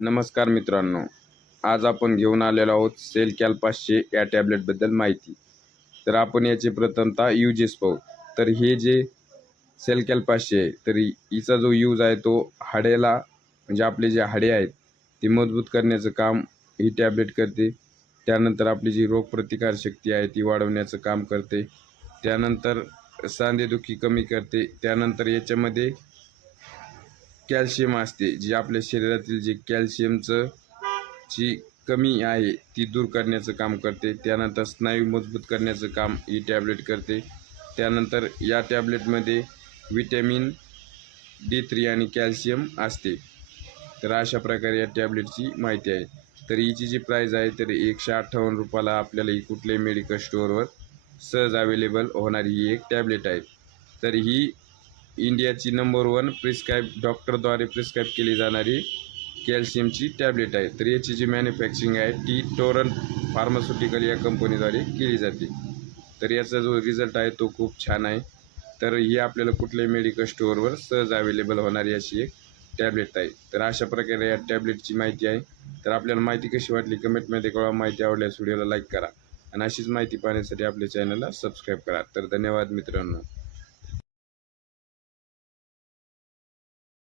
नमस्कार मित्रांनो, आज आपण घेऊन आलेलो आहोत सेलकॅल 500 या टॅबलेटबद्दल माहिती। तर आपण याचे प्रथमतः यूजेस पाहू। तर हे जे सेलकॅल 500 आहे, तर हिचा जो यूज आहे तो हाडेला म्हणजे आपले जे हाडे आहेत ते मजबूत करण्याचं काम ही टॅबलेट करते। त्यानंतर आपली जी रोगप्रतिकार शक्ती आहे ती वाढवण्याचं काम करते। त्यानंतर सांधेदुखी कमी करते। त्यानंतर याच्यामध्ये कॅल्शियम असते, जी आपल्या शरीरातील जे कॅल्शियमचं जी कमी आहे ती दूर करण्याचं काम करते। त्यानंतर स्नायू मजबूत करण्याचं काम ही टॅबलेट करते। त्यानंतर या टॅबलेटमध्ये व्हिटॅमिन D3 आणि कॅल्शियम असते। तर अशा प्रकारे या टॅबलेटची माहिती आहे। तर हिची जी प्राईज आहे तर 158 रुपयाला आपल्याला ही कुठल्याही मेडिकल स्टोअरवर सहज अवेलेबल होणारी ही एक टॅबलेट आहे। तर ही इंडियाची नंबर 1 डॉक्टरद्वारे प्रिस्क्राईब केली जाणारी कॅल्शियमची टॅबलेट आहे। तर याची जी मॅन्युफॅक्चरिंग आहे ती टोरंट फार्मास्युटिकल या कंपनीद्वारे केली जाते। तर याचा जो रिझल्ट आहे तो खूप छान आहे। तर ही आपल्याला कुठल्याही मेडिकल स्टोअरवर सहज अवेलेबल होणारी अशी एक टॅबलेट आहे। तर अशा प्रकारे या टॅबलेटची माहिती आहे। तर आपल्याला माहिती कशी वाटली कमेंटमध्ये कळवा। माहिती आवडल्यास व्हिडिओला लाईक करा आणि अशीच माहिती पाहण्यासाठी आपल्या चॅनलला सबस्क्राईब करा। तर धन्यवाद मित्रांनो।